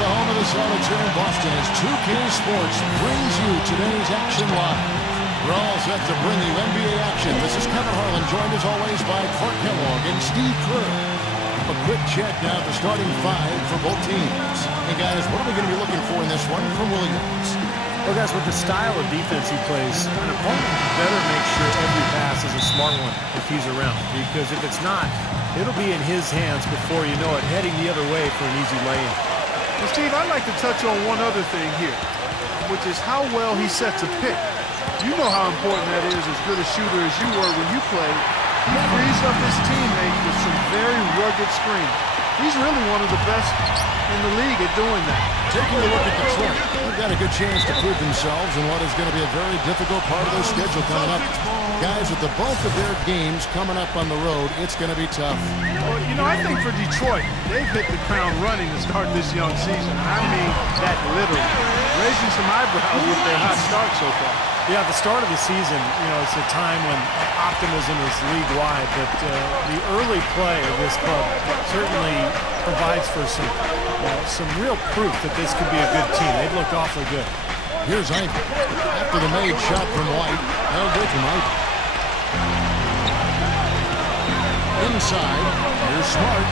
the home of the Celtics here in Boston as 2K Sports brings you today's action live. We're all set to bring you NBA action. This is Kevin Harlan, joined as always by Clark Kellogg and Steve Kerr. A quick check now at the starting five for both teams. Hey guys, what are we going to be looking for in this one from Williams? Well, guys, with the style of defense he plays, an opponent better make sure every pass is a smart one if he's around. Because if it's not, it'll be in his hands before you know it, heading the other way for an easy lay-in. Well, Steve, I'd like to touch on one other thing here, which is how well he sets a pick. You know how important that is, as good a shooter as you were when you played. He frees up his teammate with some very rugged screens. He's really one of the best in the league at doing that. Taking a look at Detroit, they've got a good chance to prove themselves in what is going to be a very difficult part of their schedule coming up. Guys, with the bulk of their games coming up on the road, it's going to be tough. Well, you know, I think for Detroit, they've hit the ground running to start this young season. And I mean that literally. Raising some eyebrows with their hot start so far. Yeah, at the start of the season, you know, it's a time when optimism is league-wide, but the early play of this club certainly provides for some real proof that this could be a good team. They've looked awfully good. Here's Ivey. After the made shot from White, no good from Ivey. Inside, here's Smart.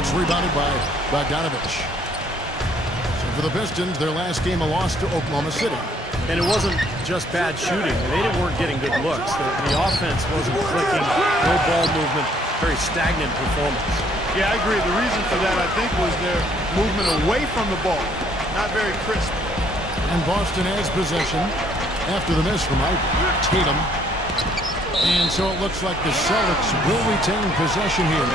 It's rebounded by Bogdanovich. So for the Pistons, their last game a loss to Oklahoma City. And it wasn't just bad shooting. They weren't getting good looks. The offense wasn't clicking, no ball movement, very stagnant performance. Yeah, I agree. The reason for that, I think, was their movement away from the ball. Not very crisp. And Boston has possession after the miss from Tatum. And so it looks like the Celtics will retain possession here.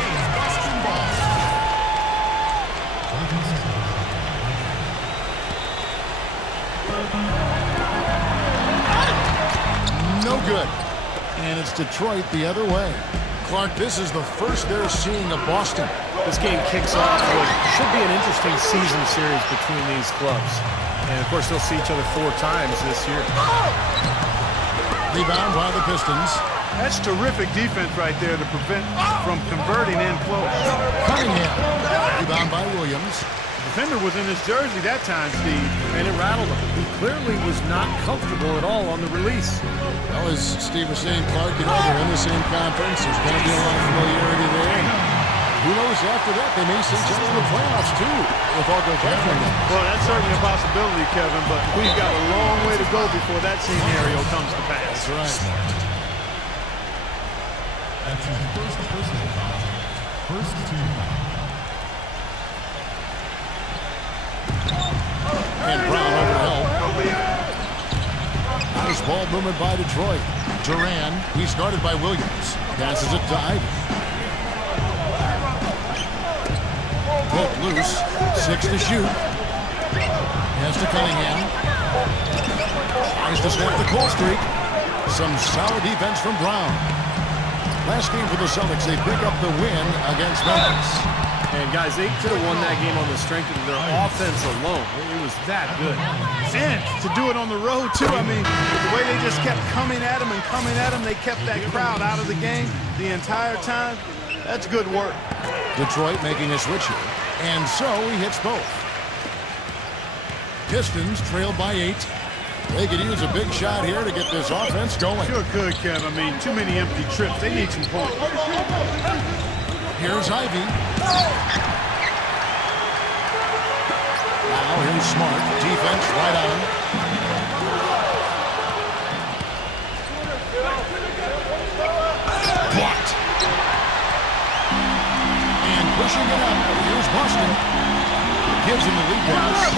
No good. And it's Detroit the other way. Clark, this is the first they're seeing of Boston. This game kicks off what should be an interesting season series between these clubs. And, of course, they'll see each other 4 times this year. Rebound by the Pistons. That's terrific defense right there to prevent from converting in close. Cunningham. Rebound by Williams. Defender was in his jersey that time, Steve. And it rattled him. He clearly was not comfortable at all on the release. Well, as Steve was saying, Clark, you know, they're in the same conference. There's going to be a lot of familiarity there. And who knows, after that, they may see each other in the playoffs, too, if all goes right for them. Well, that's certainly a possibility, Kevin, but we've got a long way to go before that scenario comes to pass. That's right. That's his first personal foul. First team foul. And Brown over to help. Nice ball movement by Detroit. Duran, he's guarded by Williams. Passes it to Ivey. Both loose. 6 to shoot. Pass to Cunningham. Tries to snap the cold streak. Some solid defense from Brown. Last game for the Celtics, they pick up the win against Memphis. And, guys, they could have won that game on the strength of their offense alone. It was that good. And to do it on the road, too. I mean, the way they just kept coming at him and coming at him, they kept that crowd out of the game the entire time. That's good work. Detroit making a switch here. And so he hits both. Pistons trailed by 8. They could use a big shot here to get this offense going. Sure could, Kev. I mean, too many empty trips. They need some points. Here's Ivey. Now here's Smart. Defense right on him. Blocked. And pushing it up. Here's Boston. Gives him the lead pass.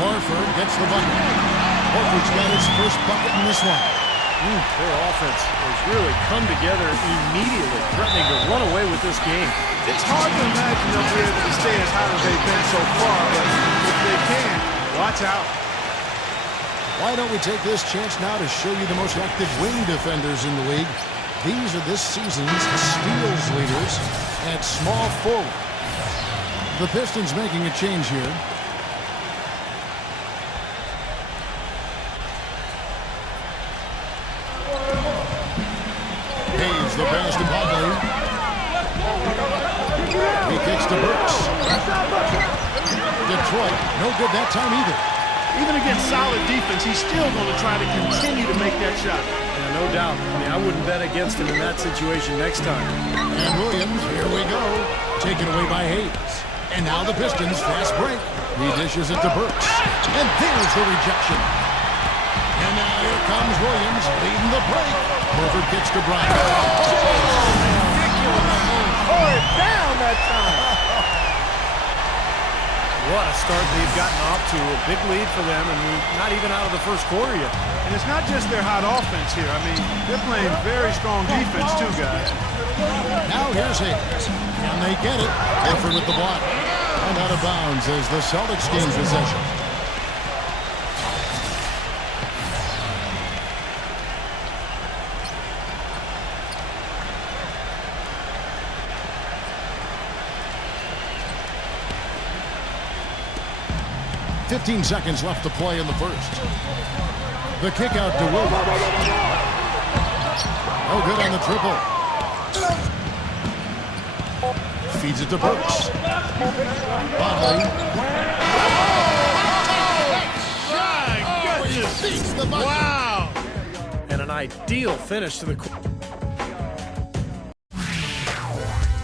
Horford gets the bucket. Horford's got his first bucket in this one. Their offense has really come together immediately, threatening to run away with this game. It's hard to imagine they'll be able to stay as hot as they've been so far, but if they can, watch out. Why don't we take this chance now to show you the most active wing defenders in the league? These are this season's steals leaders at small forward. The Pistons making a change here. Hayes the pass to Mobley. He kicks to Burks. Detroit. No good that time either. Even against solid defense, he's still going to try to continue to make that shot. Yeah, no doubt. I mean, I wouldn't bet against him in that situation next time. And Williams, here we go. Taken away by Hayes. And now the Pistons fast break. He dishes it to Burks. And there's the rejection. And now here comes Williams leading the break. Horford gets to Bryant. Ridiculous. Tore it down that time. What a start they've gotten off to. A big lead for them, and we're not even out of the first quarter yet. And it's not just their hot offense here. I mean, they're playing very strong defense too, guys. Now here's Hayes. Can they get it? Horford with the block. And out of bounds as the Celtics gain possession. .15 seconds left to play in the first. The kick out to Williams. No good on the triple. Feeds it to Burks. Bodley. Wow! And an ideal finish to the quarter.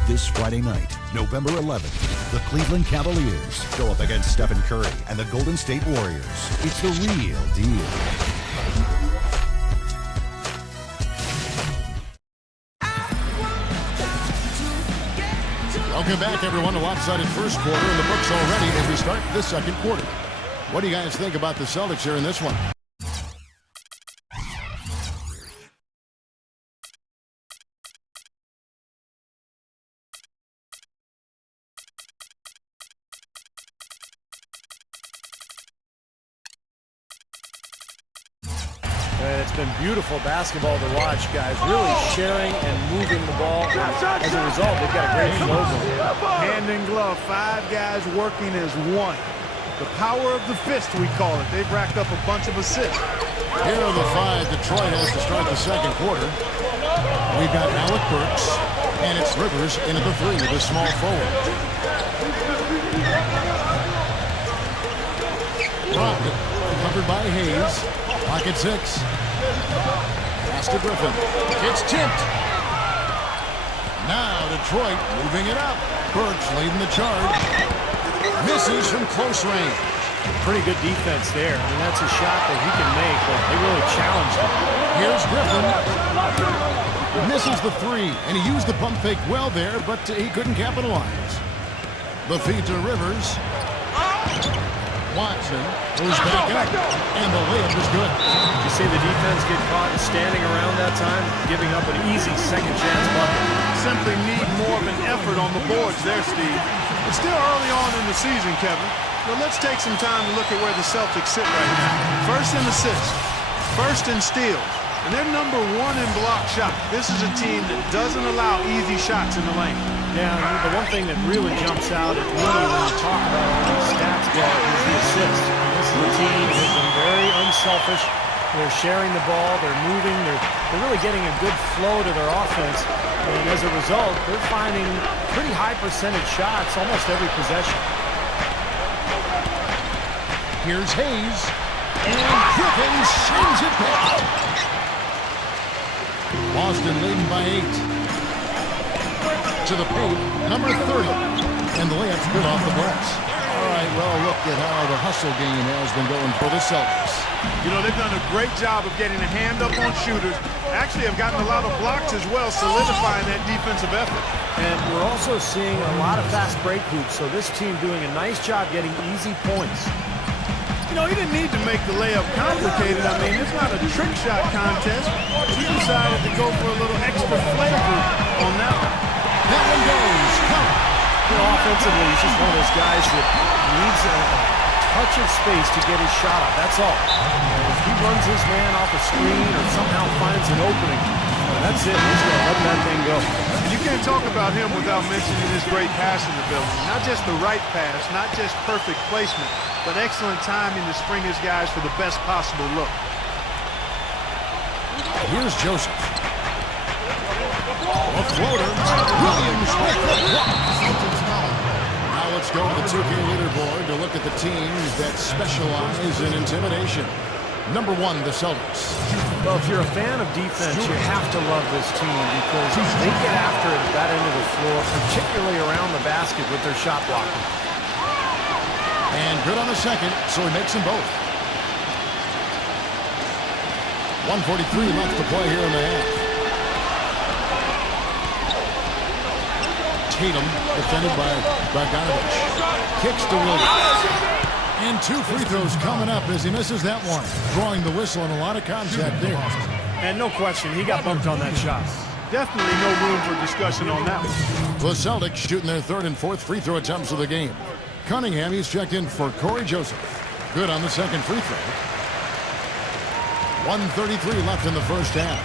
This Friday night, November 11th, the Cleveland Cavaliers go up against Stephen Curry and the Golden State Warriors. It's the real deal. Welcome back, everyone, to lopsided first quarter in the books already as we start the second quarter. What do you guys think about the Celtics here in this one? And it's been beautiful basketball to watch, guys. Really sharing and moving the ball. And as a result, they've got a great flow going. Hand in glove, 5 guys working as one. The power of the fist, we call it. They've racked up a bunch of assists. Here are the 5 Detroit has to start the second quarter. We've got Alec Burks, and it's Rivers into the 3 with a small forward. Rocket, covered by Hayes. Pocket 6. Pass to Griffin. It's tipped. Now Detroit moving it up. Burks leading the charge. Misses from close range. Pretty good defense there. I mean, that's a shot that he can make, but they really challenged him. Here's Griffin. Misses the 3, and he used the pump fake well there, but he couldn't capitalize. The feed to Rivers. Watson goes back up, and the layup is good. Did you see the defense get caught standing around that time, giving up an easy second chance bucket? Simply need more of an effort on the boards there, Steve. It's still early on in the season, Kevin. But let's take some time to look at where the Celtics sit right now. First in assists, first in steals, and they're number 1 in block shot. This is a team that doesn't allow easy shots in the lane. Yeah, the one thing that really jumps out at me when you talk about all these stats, Dad, is the assists. This is a team that has been very unselfish. They're sharing the ball, they're moving, they're really getting a good flow to their offense. And as a result, they're finding pretty high percentage shots almost every possession. Here's Hayes, and Griffin sends it back. Boston leading by 8. To the paint, number 30. And the layup's good off the glass. All right, well, look at how the hustle game has been going for the Celtics. You know, they've done a great job of getting a hand up on shooters. Actually, have gotten a lot of blocks as well, solidifying that defensive effort. And we're also seeing a lot of fast break hoops, so this team doing a nice job getting easy points. You know, he didn't need to make the layup complicated. I mean, it's not a trick shot contest. He decided to go for a little extra flavor on that one. That one goes. Come. You know, offensively, he's just one of those guys that needs a touch of space to get his shot off. That's all. And if he runs his man off a screen or somehow finds an opening, that's it. He's going to let that thing go. And you can't talk about him without mentioning his great passing ability. Not just the right pass, not just perfect placement, but excellent timing to spring his guys for the best possible look. Here's Joseph. A floater. Williams with the block. Now let's go to the 2K leaderboard to look at the teams that specialize in intimidation. Number 1, the Celtics. Well, if you're a fan of defense, you have to love this team because they get after it at that end of the floor, particularly around the basket with their shot blocking. And good on the second, so he makes them both. 1:43 left to play here in the half. Tatum, defended by Bogdanovich. Kicks to Williams. And 2 free throws coming up as he misses that one. Drawing the whistle and a lot of contact there. And no question, he got bumped on that shot. Definitely no room for discussion on that one. The Celtics shooting their 3rd and 4th free throw attempts of the game. Cunningham, he's checked in for Corey Joseph. Good on the second free throw. 1:33 left in the first half.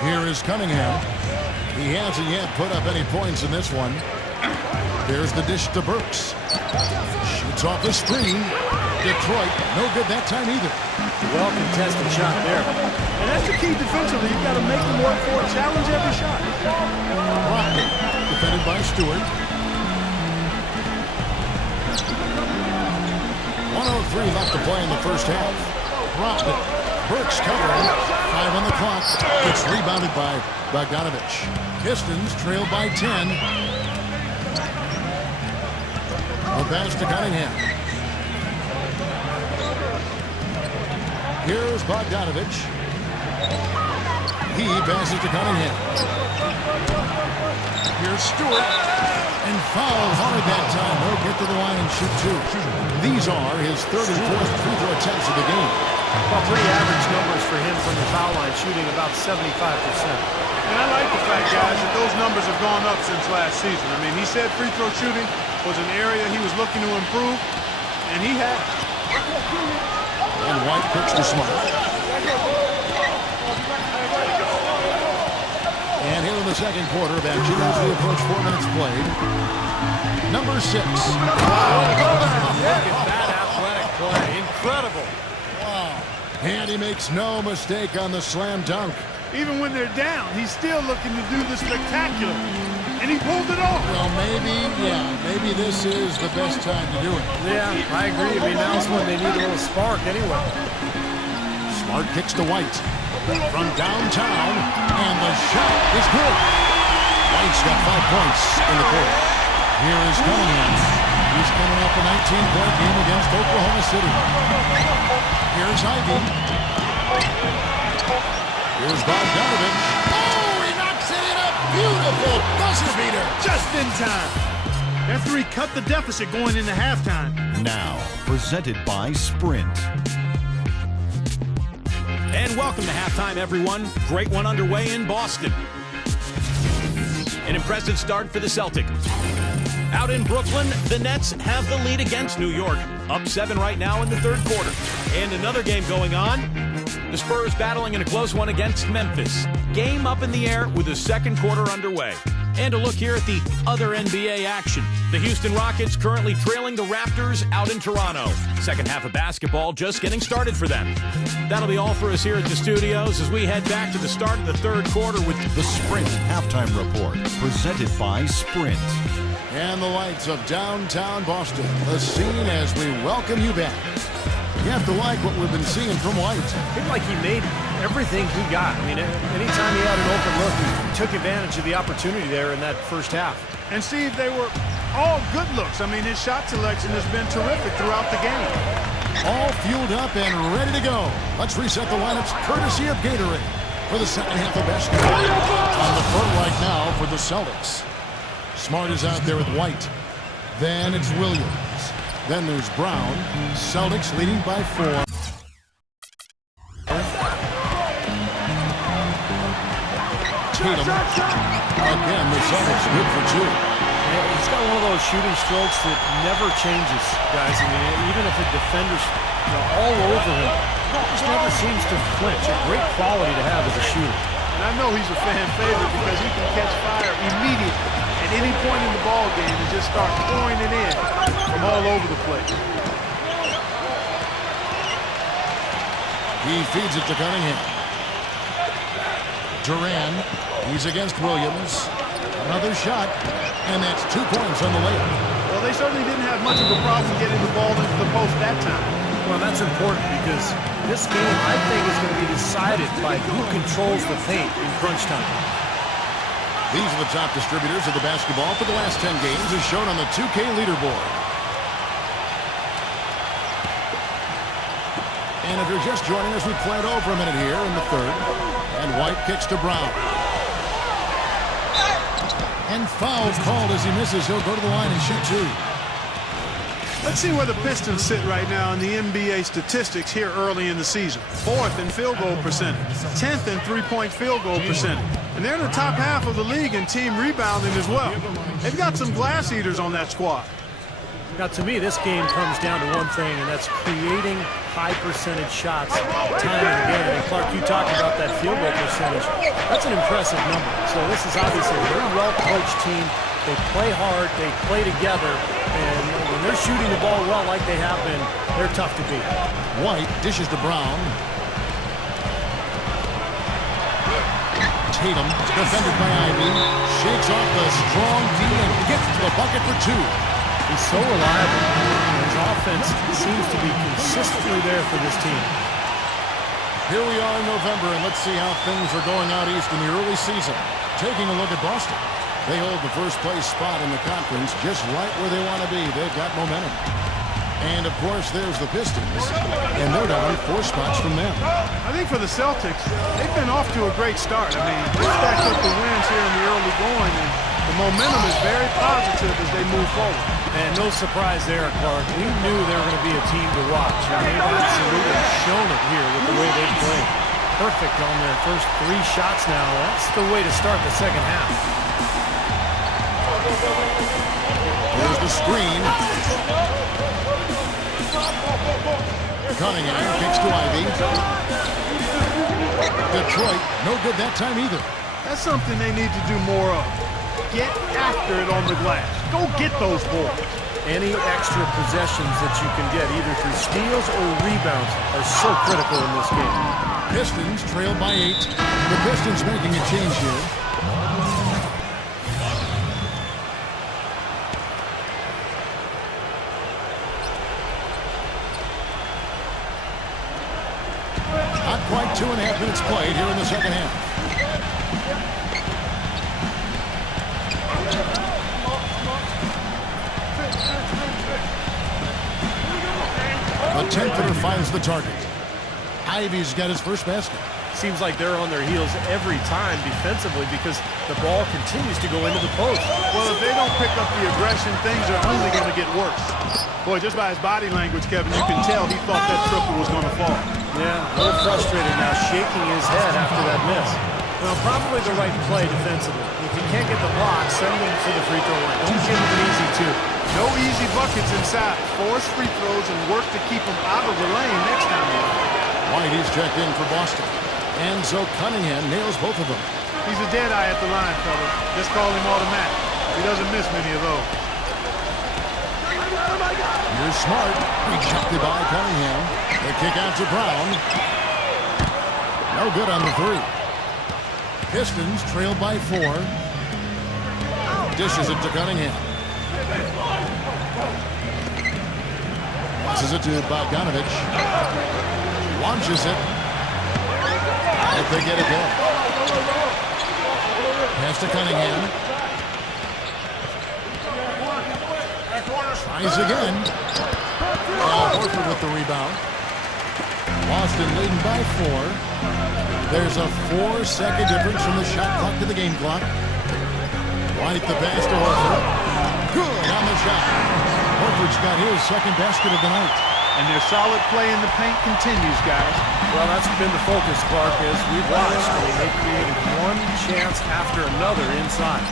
Here is Cunningham. He hasn't yet put up any points in this one. There's the dish to Burks. Shoots off the screen. Detroit, no good that time either. Well contested shot there. And that's the key defensively. You've got to make them work for it. Challenge every shot. Brogdon, defended by Stewart. 1:03 left to play in the first half. Brogdon. Burks covering. 5 on the clock. It's rebounded by Bogdanovich. Pistons trailed by 10. A pass to Cunningham. Here's Bogdanovich. He passes to Cunningham. Here's Stewart. And fouled hard that time. He'll get to the line and shoot 2. These are his 3rd and 4th free throw attempts of the game. Well, pretty average numbers for him from the foul line, shooting about 75%. And I like the fact, guys, that those numbers have gone up since last season. I mean, he said free throw shooting was an area he was looking to improve, and he has. And White pitch to Smart. And here in the second quarter of action, as we approach 4 minutes played, number 6. Look at that athletic play. Incredible. And he makes no mistake on the slam dunk. Even when they're down, he's still looking to do the spectacular. And he pulled it off. Well, maybe this is the best time to do it. Yeah, I agree. I mean, now's when they need a little spark anyway. Smart kicks to White. From downtown, and the shot is good. White's got 5 points in the quarter. Here is Cunningham. He's coming off a 19-point game against Oklahoma City. Here's Ivy. Here's Bogdanovich. Oh, he knocks it in a beautiful buzzer beater. Just in time. That 3 cut the deficit going into halftime. Now, presented by Sprint. And welcome to halftime, everyone. Great one underway in Boston. An impressive start for the Celtics. Out in Brooklyn, the Nets have the lead against New York. Up 7 right now in the third quarter. And another game going on. The Spurs battling in a close one against Memphis. Game up in the air with the second quarter underway. And a look here at the other NBA action. The Houston Rockets currently trailing the Raptors out in Toronto. Second half of basketball just getting started for them. That'll be all for us here at the studios as we head back to the start of the third quarter with The Sprint Halftime Report, presented by Sprint. And the lights of downtown Boston. The scene as we welcome you back. You have to like what we've been seeing from White. Seemed like he made everything he got. I mean, anytime he had an open look, he took advantage of the opportunity there in that first half. And Steve, they were all good looks. I mean, his shot selection has been terrific throughout the game. All fueled up and ready to go. Let's reset the lineups courtesy of Gatorade for the second half of basketball. On the court right now for the Celtics. Smart is out there with White. Then it's Williams. Then there's Brown. Celtics leading by 4. Tatum. Again, the Celtics good for 2. Yeah, he's got one of those shooting strokes that never changes, guys. I mean, even if a defender's all over him, he just never seems to flinch. A great quality to have as a shooter. And I know he's a fan favorite because he can catch fire immediately at any point in the ball game and just start pouring it in from all over the place. He feeds it to Cunningham. Duran He's against Williams. Another shot, and that's 2 points on the layup. Well, they certainly didn't have much of a problem getting the ball into the post that time. Well, that's important because this game, I think, is going to be decided by who controls the paint in crunch time. These are the top distributors of the basketball for the last 10 games as shown on the 2K leaderboard. And if you're just joining us, we played over a minute here in the third. And White kicks to Brown. And foul called as he misses. He'll go to the line and shoot 2. Let's see where the Pistons sit right now in the NBA statistics here early in the season. 4th in field goal percentage, 10th in three-point field goal percentage. And they're in the top half of the league in team rebounding as well. They've got some glass eaters on that squad. Now, to me, this game comes down to one thing, and that's creating high percentage shots time and again. And Clark, you talked about that field goal percentage. That's an impressive number. So this is obviously a very well-coached team. They play hard, they play together, and when they're shooting the ball well like they have been, they're tough to beat. White dishes to Brown. Tatum, defended by Ivy, shakes off the strong D and gets to the bucket for 2. He's so reliable. His offense seems to be consistently there for this team. Here we are in November, and let's see how things are going out east in the early season. Taking a look at Boston. They hold the first place spot in the conference just right where they want to be. They've got momentum. And, of course, there's the Pistons, and they're down 4 spots from them. I think for the Celtics, they've been off to a great start. I mean, they stacked up the wins here in the early going, and the momentum is very positive as they move forward. And no surprise there, Clark. We knew they were going to be a team to watch, and they've absolutely shown it here with the way they've played. Perfect on their first 3 shots now. That's the way to start the second half. Here's the screen. Cunningham kicks to Ivy. Detroit, no good that time either. That's something they need to do more of. Get after it on the glass. Go get those boards. Any extra possessions that you can get, either through steals or rebounds, are so critical in this game. Pistons trail by 8. The Pistons making a change here. Not quite 2.5 minutes played here in the second half. The 10-footer finds the target. Ivy's got his first basket. Seems like they're on their heels every time defensively because the ball continues to go into the post. Well, if they don't pick up the aggression, things are only going to get worse. Boy, just by his body language, Kevin, you can tell he thought that triple was going to fall. Yeah, a little frustrated now, shaking his head after that miss. Well, probably the right play defensively. If you can't get the block, send him to the free throw line. Don't give him an easy 2. No easy buckets inside. Force free throws and work to keep them out of the lane next time. White is checked in for Boston. And so Cunningham nails both of them. He's a dead eye at the line, fellas. Just call him automatic. He doesn't miss many of those. Here's Smart. Rejected by Cunningham. The kick out to Brown. No good on the 3. Pistons trail by 4. Dishes it to Cunningham. Passes it to Bogdanovich. Launches it. If they get it back. Pass to Cunningham. Tries again. Horford with the rebound. Boston leading by 4. There's a 4-second difference from the shot clock to the game clock. White the pass to Horford. Good on the shot. Horford's got his second basket of the night. And their solid play in the paint continues, guys. Well, that's been the focus, Clark, as we've watched. I mean, they created one chance after another inside.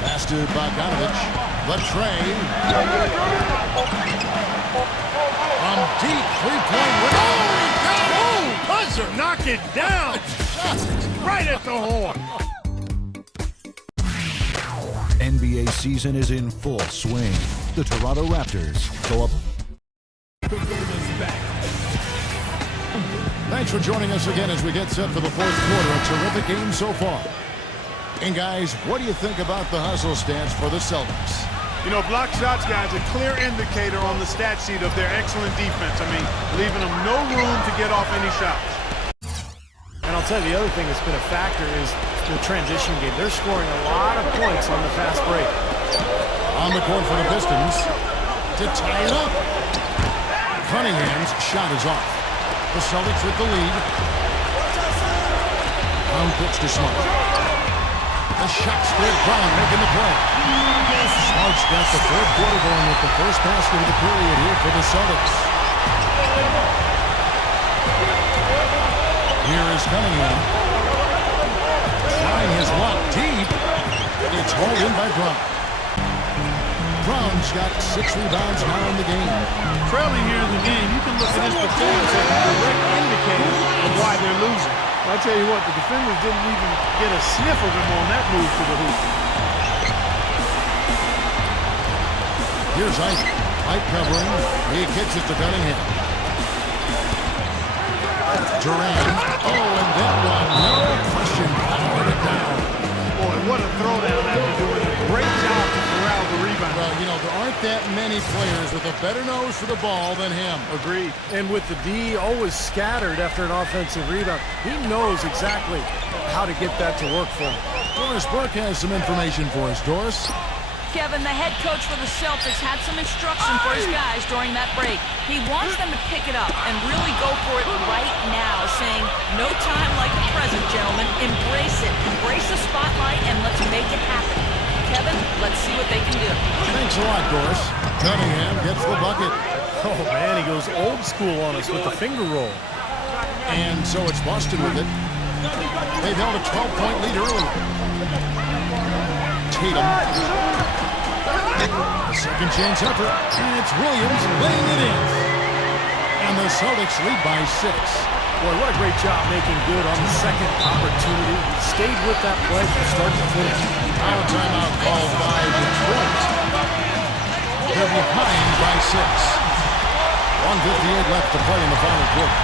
Pass to Bogdanovich. The tray. From deep three-point range. Oh, buzzer! Knock it down! Right at the horn! NBA season is in full swing. The Toronto Raptors go up. Thanks Thanks for joining us again as we get set for the fourth quarter. A terrific game so far. And guys, what do you think about the hustle stats for the Celtics? You know, block shots, guys, a clear indicator on the stat sheet of their excellent defense. I mean, leaving them no room to get off any shots. And I'll tell you, the other thing that's been a factor is the transition game. They're scoring a lot of points on the fast break. On the court for the Pistons to tie it up. Cunningham's shot is off. The Celtics with the lead. Brown pitch to Smart. The shot's good. Brown making the play. Smart's got the third quarter going with the first basket of the period here for the Celtics. Here is Cunningham. Trying his luck deep. It's hauled in by Brown. Brown's got 6 rebounds now in the game. Trailing here in the game, you can look at his performance as a direct indicator of why they're losing. I'll tell you what, the defenders didn't even get a sniff of him on that move to the hoop. Here's Ike. Ike covering. He kicks it to Cunningham. Durant. Oh, and that one, no question, powered it down. Boy, what a throwdown after doing a great job to corral the rebound. Well, you know, there aren't that many players with a better nose for the ball than him. Agreed. And with the D always scattered after an offensive rebound, he knows exactly how to get that to work for him. Doris Burke has some information for us. Doris? Kevin, the head coach for the Celtics had some instruction for his guys during that break. He wants them to pick it up and really go for it right now, saying, no time like the present, gentlemen. Embrace it. Embrace the spotlight, and let's make it happen. Kevin, let's see what they can do. Thanks a lot, Doris. Cunningham gets the bucket. Oh, man, he goes old school on us with the finger roll. And so it's Boston with it. They've held a 12-point lead earlier. Tatum. A second chance effort. And it's Williams laying it in. And the Celtics lead by 6. Boy, what a great job making good on the second opportunity. Stayed with that play from start to finish. Now a timeout called by Detroit. They're behind by 6. 1:58 left to play in the final quarter.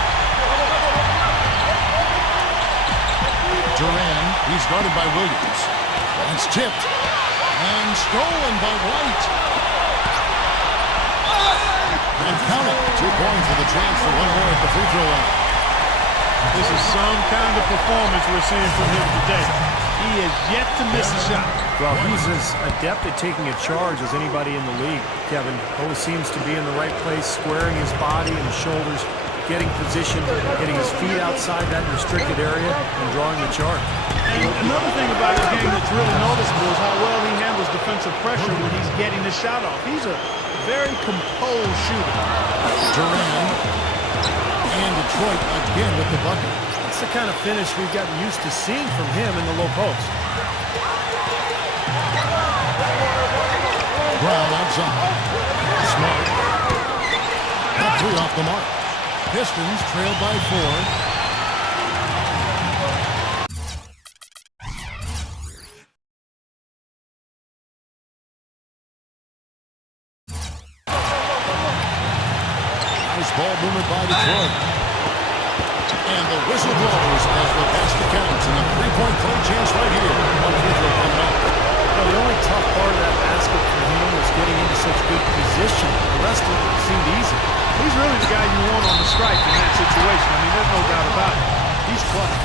Durant, he's guarded by Williams. It's tipped. And stolen by White. And count it. 2 points for the chance for one more at the free throw line. This is some kind of performance we're seeing from him today. He has yet to miss a shot. Well, he's as adept at taking a charge as anybody in the league, Kevin. Always seems to be in the right place, squaring his body and shoulders, getting positioned, getting his feet outside that restricted area, and drawing the charge. And another thing about his game that's really noticeable is how well he handles defensive pressure when he's getting the shot off. He's a very composed shooter. Durant and Detroit again with the bucket. That's the kind of finish we've gotten used to seeing from him in the low post. Brown outside. Smart. Got 3 off the mark. Pistons trailed by 4. Ball movement by Detroit. And the whistle blows as the basket counts. And a 3-point play chance right here. One free throw coming up. Well, the only tough part of that basket for him was getting into such good position. The rest of it seemed easy. He's really the guy you want on the strike in that situation. I mean, there's no doubt about it. He's clutch.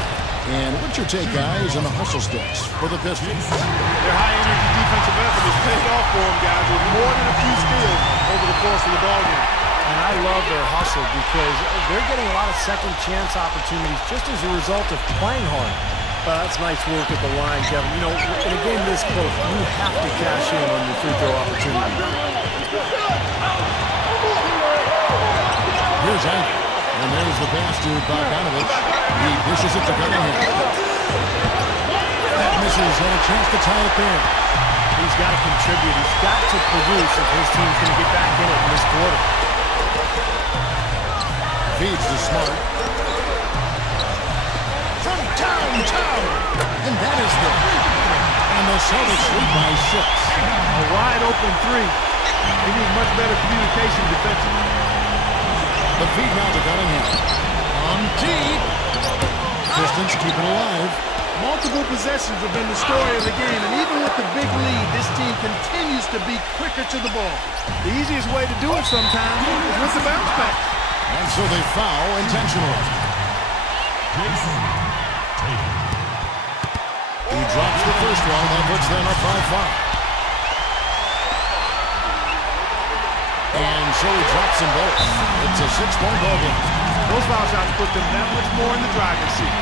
And what's your take, guys, on the hustle stats for the Pistons? Their high-energy defensive effort has paid off for them, guys, with more than a few steals over the course of the ballgame. And I love their hustle because they're getting a lot of second chance opportunities just as a result of playing hard. That's nice work at the line, Kevin. You know, in a game this close, you have to cash in on your free throw opportunity. Here's Ike. And there's the pass to Bogdanovich. He dishes it to Cunningham. That misses, and a chance to tie it there. He's got to contribute. He's got to produce if his team's going to get back in it in this quarter. Feeds to Smart. From downtown. And that is the and the Celtics lead by 6. A wide open 3. They need much better communication defensively. The feed now to Cunningham. From deep. Pistons keep it alive. Multiple possessions have been the story of the game, and even with the big lead, this team continues to be quicker to the ball. The easiest way to do it sometimes is with the bounce back. And so they foul intentionally. Jason Tatum. He drops the first one. That puts them up by 5. And so he drops them both. It's a 6-point ball game. Those foul shots put them that much more in the driver's seat.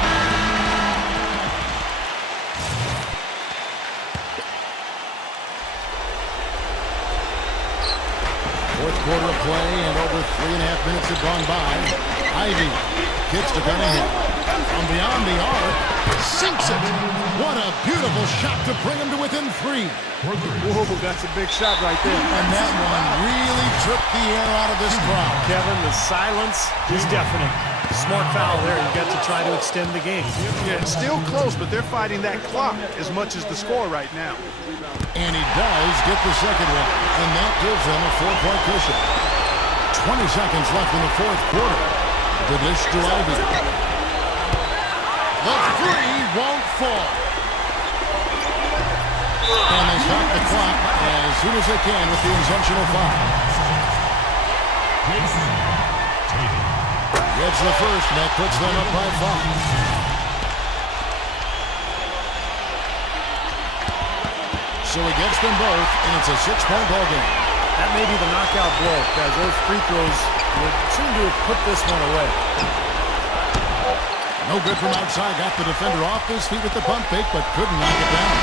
Fourth quarter of play, and over 3.5 minutes have gone by. Ivy gets to Cunningham. From beyond the arc, sinks it. What a beautiful shot to bring him to within 3. Whoa, that's a big shot right there. And that one really took the air out of this crowd. Kevin, the silence is deafening. Smart foul there. You got to try to extend the game. Yeah, it's still close, but they're fighting that clock as much as the score right now. And he does get the second one, and that gives them a 4-point cushion. 20 seconds left in the fourth quarter. The dish to Ivy. The three won't fall. And they stop the clock as soon as they can with the intentional foul. Jason Tatum. Gets the first, and that puts them up by 5. So he gets them both, and it's a 6-point ball game. That may be the knockout blow, guys. Those free throws would seem to have put this one away. No good from outside. Got the defender off his feet with the pump fake, but couldn't knock it down.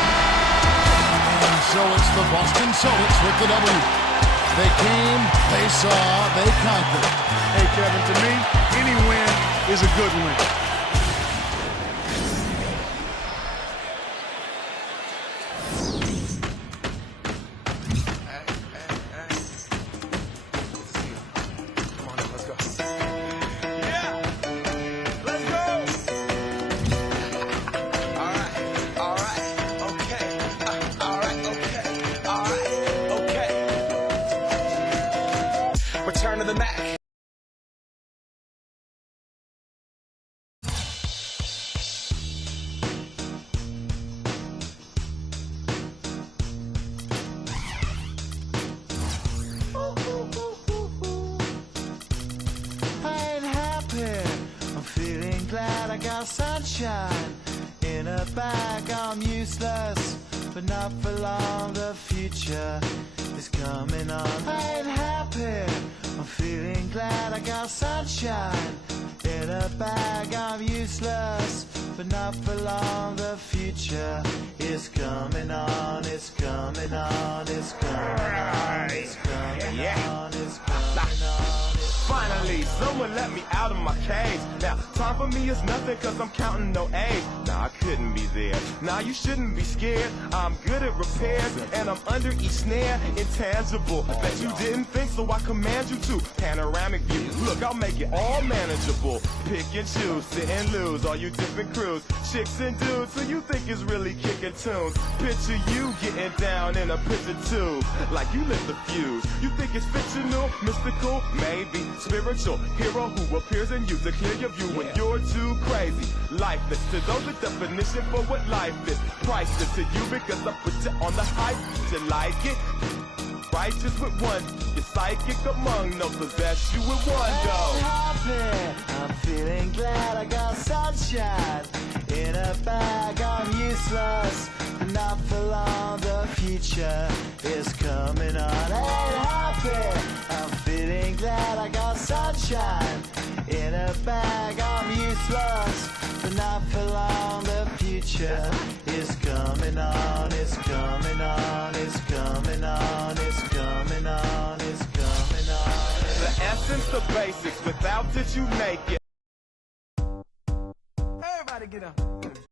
And so it's the Boston Celtics with the W. They came, they saw, they conquered. Hey, Kevin, to me, any win is a good win. Return to the Mac. Glad I got sunshine in a bag. I'm useless, but not for long. The future is coming on. I ain't happy. I'm feeling glad I got sunshine in a bag. I'm useless, but not for long. The future is coming on. It's coming on. It's coming on. It's coming on. It's coming on. Finally, someone let me out of my cage. Now, time for me is nothing cause I'm counting no A's. Nah, I couldn't be there. Nah, you shouldn't be scared. I'm good at repairs and I'm under each snare. Intangible. Bet you didn't think, so I command you to. Panoramic view. Look, I'll make it all manageable. Pick and choose, sit and lose. All you different crews, chicks and dudes who you think is really kicking tunes. Picture you getting down in a picture too. Like you lit the fuse. You think it's fictional, mystical, maybe. Spiritual hero who appears in you to clear your view when you're too crazy. Lifeless to those, the definition for what life is. Priceless to you because I put you on the hype. You like it? Righteous with one. You're psychic among no possess you with one though. Happy. I'm feeling glad I got sunshine in a bag. I'm useless, but not for long. The future is coming on. Ain't happy. I'm feeling glad I got sunshine in a bag. I'm useless, but not for long. The future is coming on. It's coming on. It's coming on. It's coming on. It's coming on. The essence, the basics. Without it, you make it. Everybody get up.